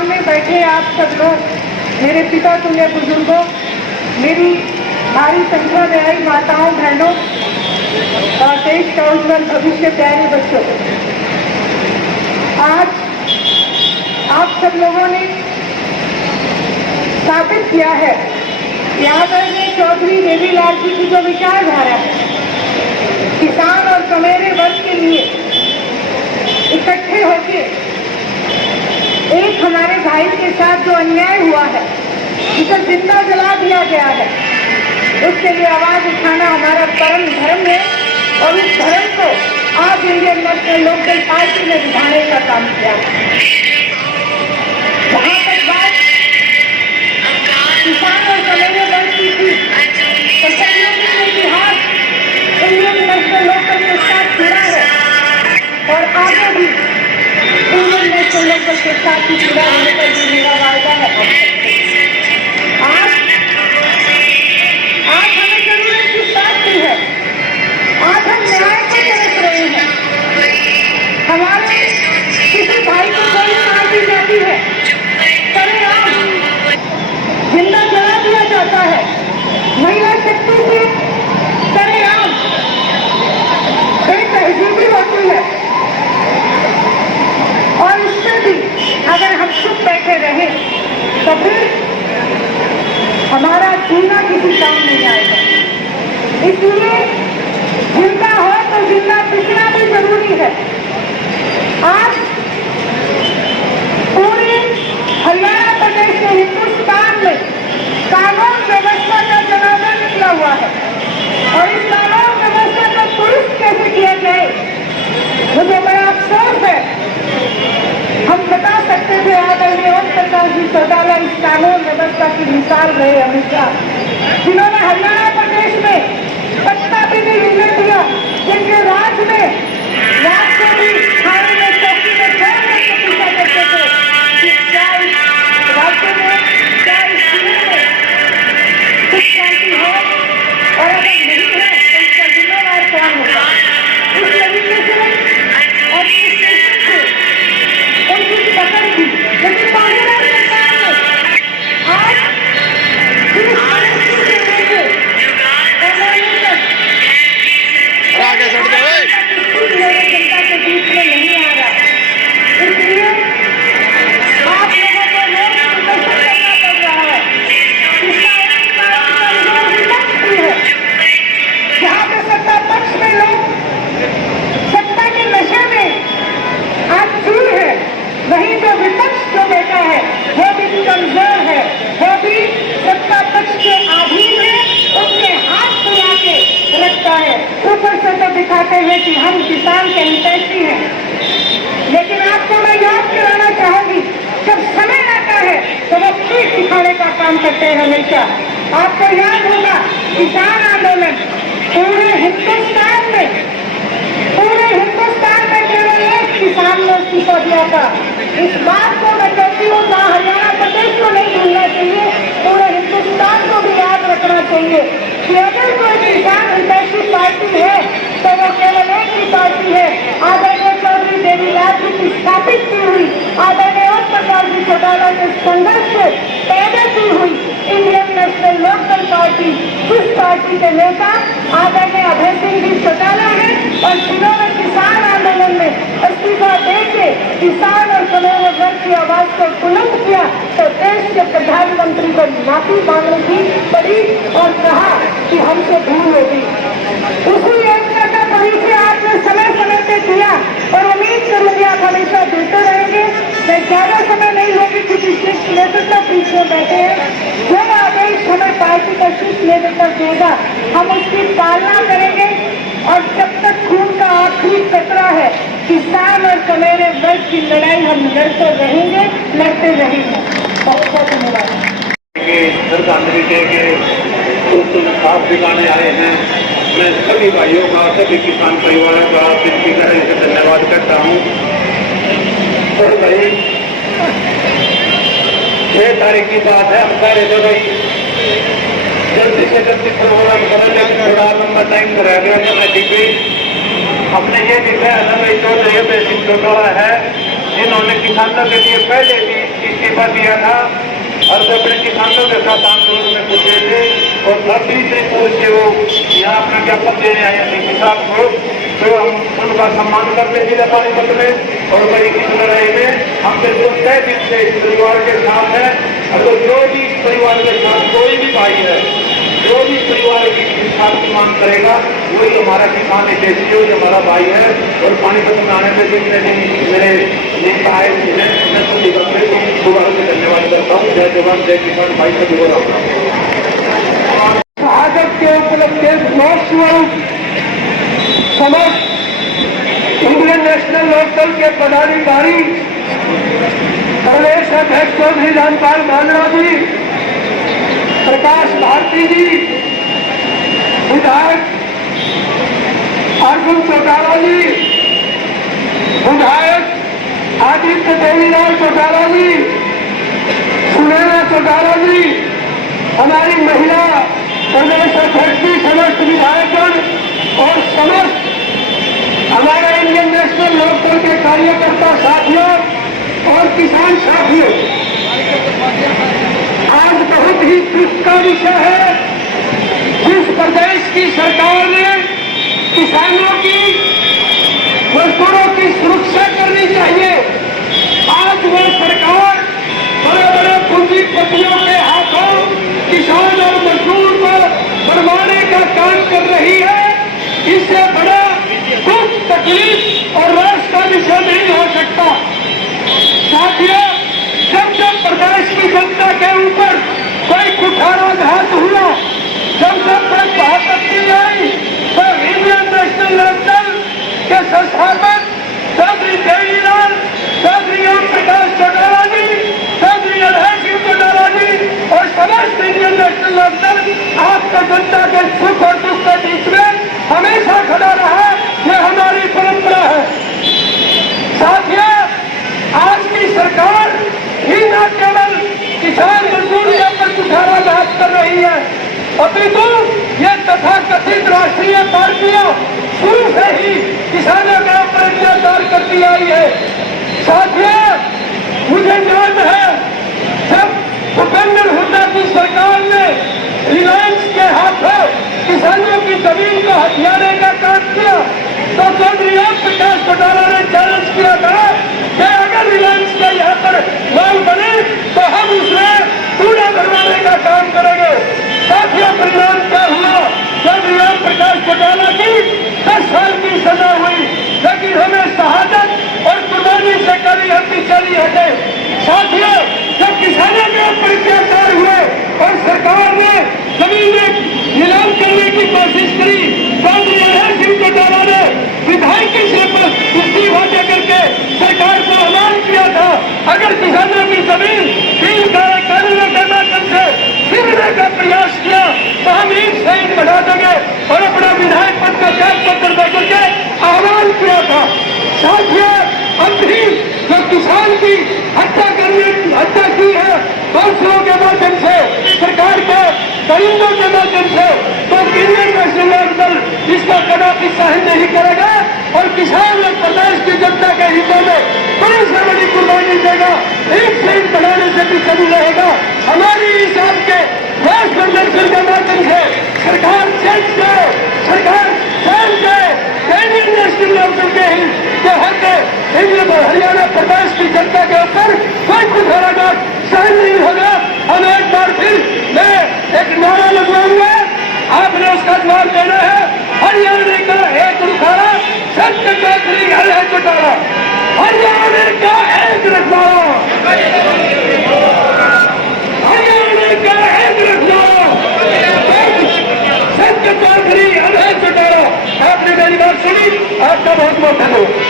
सामने बैठे आप सब लोग, मेरे पिता तुल्य बुजुर्गों, मेरी भारी संख्या में आई माताओं बहनों और देश का उज्जवल भविष्य प्यारे बच्चों, आज आप सब लोगों ने स्थापित किया है कि आदरणीय चौधरी देवीलाल जी की जो विचारधारा है किसान और कमेरे वर्ग के लिए इकट्ठे होके एक हमारे भाई के साथ जो अन्याय हुआ है, जिसे जिंदा जला दिया गया है, उसके लिए आवाज उठाना हमारा परम धर्म है और इस धर्म को आज इंडियन नेशनल लोकदल पार्टी ने दिखाने का काम किया है। जहां तक बात किसान और कमेरे वर्ग की थी तो सहयोगी का इतिहास इंडियन नेशनल लोकदल के साथ जुड़ा है और आगे भी इंडियन नेशनल लोकदल के साथ ही जुड़ा होने का जो मेरा वायदा है। आज हमें जरूरत किस बात की है? आज हम न्याय को तरस रहे हैं। हमारे किसी भाई को कोई मार दी जाती है, सरेआम जिंदा जला दिया जाता है, महिला शक्ति से सरेआम बेतहजीबी होती है और इससे भी अगर हम चुप बैठे रहे तो फिर हमारा जीना किसी काम नहीं आएगा। इसलिए जिंदा हो तो जिंदा दिखना भी जरूरी है। आज पूरे हरियाणा प्रदेश के हिंदुस्तान में कानून व्यवस्था का जनाजा निकला हुआ है और इस कानून व्यवस्था को दुरुस्त कैसे किया जाए, मुझे बड़ा अफसोस है। हम बता सकते थे आदरणीय ओम प्रकाश जी चौटाला इस कानून व्यवस्था की मिसाल रहे हमेशा, जिन्होंने हरियाणा प्रदेश में पत्ता भी नहीं मिलने दिया, जिनके राज में रात को भी थाने में चौकी में छोड़ करके पूछा करते थे कि क्या इस राज्य में, क्या इस जिले में सुख शांति है और अगर नहीं है तो इसका जिम्मेवार कौन होगा। इस तरीके से एडमिनिस्ट्रेशन से उनकी पकड़ थी, लेकिन पाकिस्तान सरकार ने आज पुलिस से लेके जनता के बीच में नहीं आ रहा। इसलिए आप लोगों को रोज प्रदर्शन करना पड़ रहा है। इसका एक कारण विपक्ष भी है, जहाँ पे सत्ता पक्ष में लोग सत्ता के नशे में आज चूर है, वहीं जो विपक्ष जो बैठा है वो भी कमजोर है, वो भी सत्ता पक्ष के अधीन है, उसके हाथ फैला के रखता है। ऊपर से तो दिखाते हैं कि हम किसान के हितैषी हैं, लेकिन आपको मैं याद कराना चाहूंगी, जब समय आता है तो वो पीठ दिखाने का काम करते हैं हमेशा। आपको याद होगा किसान आंदोलन पूरे हिंदुस्तान में केवल एक किसान ने इस्तीफा दिया था। इस बात को मैं कहती हूँ ना हरियाणा प्रदेश को नहीं भूलना चाहिए, पूरे हिंदुस्तान को भी याद रखना चाहिए कि अगर कोई किसान हितैषी पार्टी है तो वो केवल एक ही पार्टी है, आदरणीय चौधरी देवीलाल जी की स्थापित की हुई, आदरणीय ओम प्रकाश जी चौटाला के संघर्ष से पैदा की हुई इंडियन नेशनल लोकदल पार्टी, जिस पार्टी के नेता आदरणीय अभय सिंह जी चौटाला है और जिन्होंने किसान आंदोलन में इस्तीफा देके किसान और कमेरे वर्ग की आवाज को बुलंद किया तो देश के प्रधानमंत्री को माफी मांगने की पड़ी और कहा कि हमसे भूल हो गई। उसी योजना का परिचय आपने समय समय पे दिया और उम्मीद करूंगी आप हमेशा देते रहेंगे। मैं ज्यादा समय नहीं होगी क्योंकि शीर्ष नेतृत्व पीछे बैठे हैं, जो आदेश हमें पार्टी का शीर्ष नेतृत्व देगा हम उसकी पालना करेंगे और जब तक खून का आखिरी कतरा है किसान और कमेरे वर्ग की लड़ाई हम लड़ते रहेंगे। बहुत बहुत धन्यवाद। साफ दिखाने आए हैं, मैं सभी भाइयों का, सभी किसान परिवारों का दिल तरह से धन्यवाद करता हूँ। और भाई 6 तारीख की बात है, हम सारे जो भाई जल्दी से जल्दी प्रोग्राम कराने थोड़ा लंबा टाइम रह गया कमेटी पे। हमने ये भी कहा था भाई जो चौटाला है, जिन्होंने किसानों के लिए पहले भी इस्तीफा दिया था और वो अपने किसानों के साथ आंदोलन में पूछे थे और सब भी से पूछ के वो यहाँ अपना ज्ञापन देने आए थे किसान को, तो हम उनका सम्मान करते थे पानीपत में और बड़ी किस लड़ाई में हम बिल्कुल तय दिल से इस परिवार के साथ है। और तो जो भी इस परिवार के साथ कोई भी भाई है, जो भी परिवार की साथ की मांग करेगा वही हमारा किसान देश जो हमारा भाई है। और पानीपत में आने से जितने भी मेरे नेता आए हैं मैं सभी को दोबारा से धन्यवाद करता हूँ। जय जवान जय किसान भाई से दोबारा शहादत के उपलक्ष्य स्वरूप समस्त इंडियन नेशनल लोकदल के पदाधिकारी प्रदेश अध्यक्ष चौधरी रामपाल मांझा जी, प्रकाश भारती जी, विधायक अर्जुन चौटाला जी, विधायक आदित्य देवीलाल चौटाला जी, सुनैना चौटाला जी, हमारी महिला प्रदेश अध्यक्ष की समस्त विधायकगण और समस्त हमारे इंडियन नेशनल लोकदल के कार्यकर्ता साथियों और किसान साथियों, आज बहुत ही दुख का विषय है जिस प्रदेश की सरकार ने किसानों की मजदूरों की सुरक्षा करनी चाहिए, आज वह सरकार बड़े बड़े पूंजीपतियों के हाथों किसान और मजदूर को बरमाने का काम कर रही है। इससे बड़ा दुख, तकलीफ और रोष का विषय नहीं हो सकता। साथियों, जब जब प्रदेश की जनता के ऊपर कोई कुठाराघात हुआ, जब जब कोई आपत्ति आई, तो इंडियन नेशनल लोकदल के संस्थापक चौधरी देवीलाल, चौधरी ओम प्रकाश चौटाला जी, चौधरी अधर सिंह चौटाला जी और समस्त इंडियन नेशनल लोकदल आपका जनता के सुख और दुख के बीच में हमेशा खड़ा रहा। यह हमारी परंपरा है। साथियों, आज की सरकार ही न केवल किसान मजदूरों पर कुठाराघात कर रही है, अपितु ये तथाकथित राष्ट्रीय पार्टियां शुरू से ही किसानों के ऊपर अत्याचार करती आई है। साथियों, मुझे याद है जब भूपेंद्र हुड्डा की सरकार ने रिलायंस के हाथों किसानों की जमीन को हथियाने का काम किया, तो चौधरी ओम प्रकाश चौटाला ने चैलेंज किया था कि अगर रिलायंस के यहाँ पर मांग बने तो हम उसमें कूड़ा भरवाने का काम करेंगे। साथियों, परिणाम क्या हुआ? चौधरी ओम प्रकाश चौटाला की 10 साल की सजा हुई, लेकिन हमें शहादत और कुर्बानी से कभी हम पीछे नहीं हटे। साथियों, जब किसानों के ऊपर अत्याचार हुए और सरकार ने जमीनें नीलाम करने की कोशिश करी, चौधरी अधर सिंह चौटाला ने विधायक से इस्तीफा दे करके सरकार को आह्वान किया था, अगर किसानों की जमीन 3 कानूनों के माध्यम से छीनने का प्रयास किया तो हम एक साइड बढ़ा देंगे और अपना विधायक पद का त्याग पत्र दे करके आह्वान किया था। साथियों, अब भी जो किसान की हत्या की है दोषियों के माध्यम से, सरकार के गरीबों के माध्यम से, तो इंडियन नेशनल लोकदल इसका कदापि सहन नहीं करेगा और किसान और प्रदेश की जनता के हितों में बड़ी से बड़ी कुर्बानी देगा। एक साइड बनाने से पीछे नहीं रहेगा। हमारी इस आपके देश प्रदर्शन के माध्यम से सरकार चेंज करे, सरकार चैन करे, इंडियन नेशनल लोकदल के हित के होते हरियाणा प्रदेश की जनता के ऊपर कोई कुठाराघात सहन नहीं होगा। हम एक बार फिर मैं एक नारा लगवाऊंगा, आपने उसका जवाब देना है। हरियाणा का एक रुखारा सत्य चौधरी अधर चौटाला, हरियाणा का एक रखवाला, हरियाणा का एक रखवाला सत्य चौधरी अधर चौटाला। आपने मेरी बात सुनी, आपका बहुत बहुत धन्यवाद।